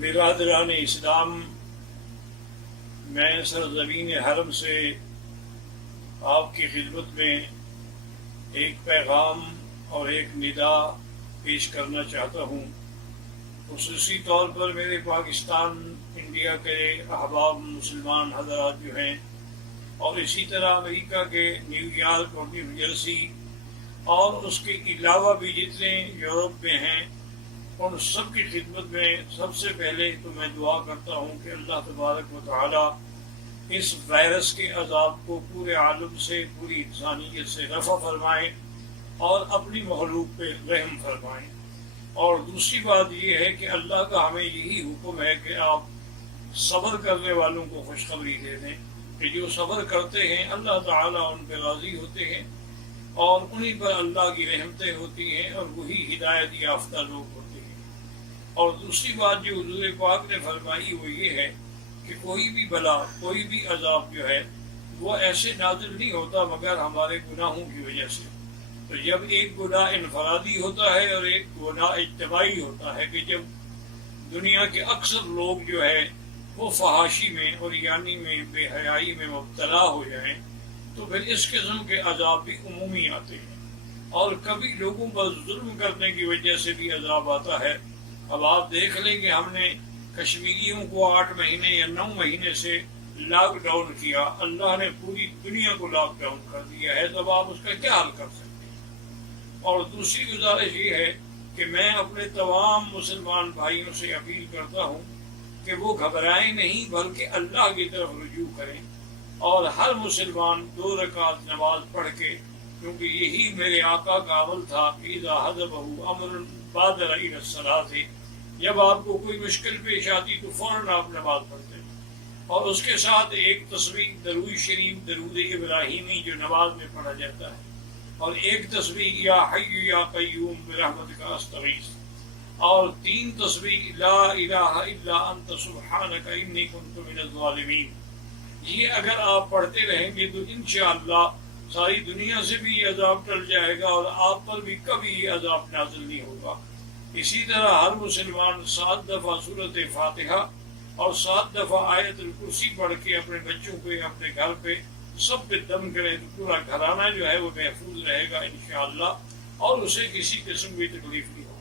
برادران اسلام، میں سرزمین حرم سے آپ کی خدمت میں ایک پیغام اور ایک ندا پیش کرنا چاہتا ہوں۔ خصوصی طور پر میرے پاکستان انڈیا کے احباب مسلمان حضرات جو ہیں، اور اسی طرح امریکہ کے نیو یارک اور نیو جرسی اور اس کے علاوہ بھی جتنے یورپ میں ہیں، ان سب کی خدمت میں سب سے پہلے تو میں دعا کرتا ہوں کہ اللہ تبارک و تعالی اس وائرس کے عذاب کو پورے عالم سے، پوری انسانیت سے رفع فرمائیں اور اپنی مخلوق پہ رحم فرمائیں۔ اور دوسری بات یہ ہے کہ اللہ کا ہمیں یہی حکم ہے کہ آپ صبر کرنے والوں کو خوشخبری دے دیں کہ جو صبر کرتے ہیں اللہ تعالیٰ ان پہ راضی ہوتے ہیں اور انہی پر اللہ کی رحمتیں ہوتی ہیں اور وہی ہدایت یافتہ لوگ ہوتے ہیں۔ اور دوسری بات جو حضور پاک نے فرمائی وہ یہ ہے کہ کوئی بھی بلا، کوئی بھی عذاب جو ہے وہ ایسے نازل نہیں ہوتا مگر ہمارے گناہوں کی وجہ سے۔ تو جب ایک گناہ انفرادی ہوتا ہے اور ایک گناہ اجتماعی ہوتا ہے کہ جب دنیا کے اکثر لوگ جو ہے وہ فحاشی میں اور یعنی میں بے حیائی میں مبتلا ہو جائیں تو پھر اس قسم کے عذاب بھی عمومی آتے ہیں، اور کبھی لوگوں پر ظلم کرنے کی وجہ سے بھی عذاب آتا ہے۔ اب آپ دیکھ لیں کہ ہم نے کشمیریوں کو 8 مہینے یا 9 مہینے سے لاک ڈاؤن کیا، اللہ نے پوری دنیا کو لاک ڈاؤن کر دیا ہے، تو اب آپ اس کا کیا حل کر سکتے ہیں؟ اور دوسری گزارش یہ ہے کہ میں اپنے تمام مسلمان بھائیوں سے اپیل کرتا ہوں کہ وہ گھبرائیں نہیں بلکہ اللہ کی طرف رجوع کریں، اور ہر مسلمان 2 رکعت نماز پڑھ کے، کیونکہ یہی میرے آقا کا عمل تھا کہ اذا حضبہ امر بادر الی الصلاۃ، جب آپ کو کوئی مشکل پیش آتی تو فوراً آپ نماز پڑھتے، اور اس کے ساتھ ایک تسبیح درود شریف، درود ابراہیمی جو نماز میں پڑھا جاتا ہے، اور ایک تسبیح یا حی یا قیوم برحمتک استغیث، اور 3 تسبیح لا الہ الا انت سبحانک انی کنت من الظالمین۔ یہ اگر آپ پڑھتے رہیں گے تو انشاءاللہ ساری دنیا سے بھی یہ عذاب ٹل جائے گا اور آپ پر بھی کبھی یہ عذاب نازل نہیں ہوگا۔ اسی طرح ہر مسلمان 7 دفعہ سورۃ فاتحہ اور 7 دفعہ آیت الکرسی پڑھ کے اپنے بچوں کو اپنے گھر پہ سب پہ دم کرے تو پورا گھرانہ جو ہے وہ محفوظ رہے گا انشاءاللہ، اور اسے کسی قسم کی تکلیف نہیں ہوگی۔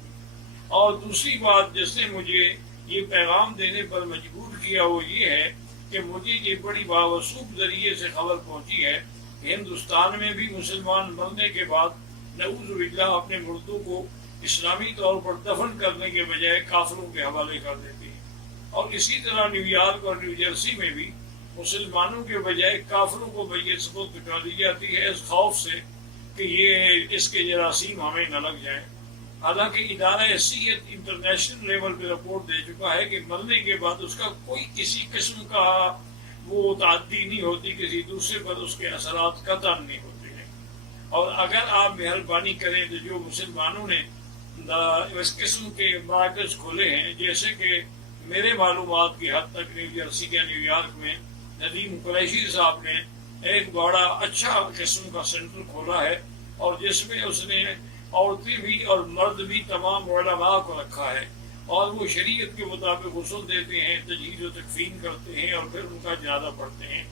اور دوسری بات جس نے مجھے یہ پیغام دینے پر مجبور کیا وہ یہ ہے کہ مجھے یہ بڑی باوثوق ذریعے سے خبر پہنچی ہے کہ ہندوستان میں بھی مسلمان مرنے کے بعد نعوذ باللہ اپنے مردوں کو اسلامی طور پر دفن کرنے کے بجائے کافروں کے حوالے کر دیتے ہیں، اور اسی طرح نیو یارک اور نیو جرسی میں بھی مسلمانوں کے بجائے کافروں کو میت سپرد کر دی جاتی ہے اس خوف سے کہ یہ اس کے جراثیم ہمیں نہ لگ جائیں۔ حالانکہ ادارہ صحت انٹرنیشنل لیول پہ رپورٹ دے چکا ہے کہ مرنے کے بعد اس کا کوئی کسی قسم کا وہ تعدی نہیں ہوتی، کسی دوسرے پر اس کے اثرات قطعا نہیں ہوتے ہیں۔ اور اگر آپ مہربانی کریں تو جو مسلمانوں نے اس قسم کے مراکز کھولے ہیں، جیسے کہ میرے معلومات کی حد تک نیو جرسی یا نیو یارک میں ندیم قریشی صاحب نے ایک بڑا اچھا قسم کا سینٹر کھولا ہے، اور جس میں اس نے عورتیں بھی اور مرد بھی تمام علماء کو رکھا ہے، اور وہ شریعت کے مطابق غسل دیتے ہیں، تجہیز و تکفین کرتے ہیں اور پھر ان کا جنازہ پڑھتے ہیں۔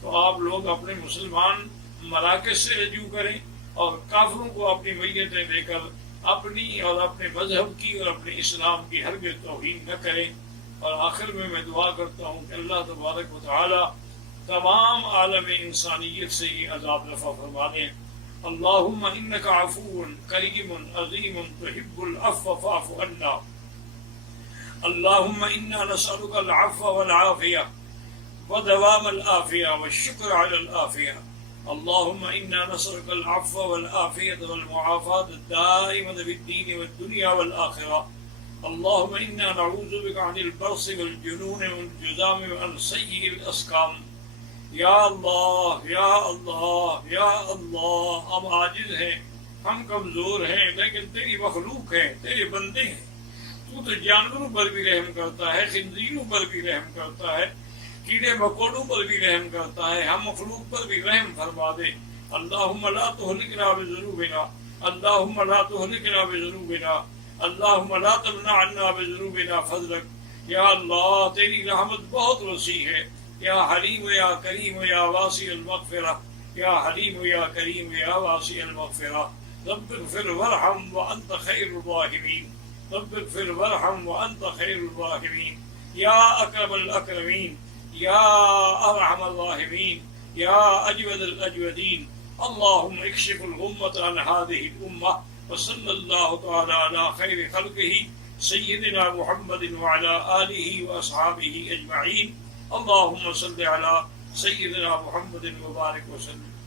تو آپ لوگ اپنے مسلمان مراکز سے رجوع کریں اور کافروں کو اپنی میتیں دے کر اپنی اور اپنے مذہب کی اور اپنے اسلام کی ہرگز توہین نہ کریں۔ اور آخر میں دعا کرتا ہوں کہ اللہ تبارک و تعالی تمام عالم انسانیت سے یہ عذاب رفع فرما دیں۔ اللہم انک عفو کریم عظیم تحب العفو فاعف عنا۔ اللہم انا نسألک العفو والعافیہ ودوام العافیہ والشکر علی العافیہ۔ اللہم انا نسألک العفو والعافیہ والمعافاة الدائمة في الدین والدنیا والآخرہ۔ اللہم انا نعوذ بک عن البرص والجنون والجذام وعن سیء الاسقام۔ یا اللہ یا اللہ یا اللہ، ہم عاجز ہیں، ہم کمزور ہیں، لیکن تیری مخلوق ہے، تیرے بندے ہیں۔ تو جانوروں پر بھی رحم کرتا ہے، خنزیروں پر بھی رحم کرتا ہے، کیڑے مکوڑوں پر بھی رحم کرتا ہے، ہم مخلوق پر بھی رحم فرما دے۔ اللہم لا تہلکنا بذنوبنا، اللہم لا تہلکنا بذنوبنا، اللہم لا تمنع عنا بذنوبنا فضلک، یا اللہ تیری رحمت بہت وسیع ہے. یا حلیم یا کریم یا واسع المغفرہ. یا حلیم یا کریم یا واسع المغفرہ. رب اغفر وارحم وانت خیر الراحمین. رب اغفر وارحم وانت خیر الراحمین. یا اکرم الاکرمین. یا ارحم الراحمین. یا اجود الاجودین. اللهم اكشف الغمة عن هذه الأمة. وصلى الله تعالى على خير خلقه سيدنا محمد وعلى آله وأصحابه أجمعين. اللهم صل على سيدنا محمد وبارك وسلم.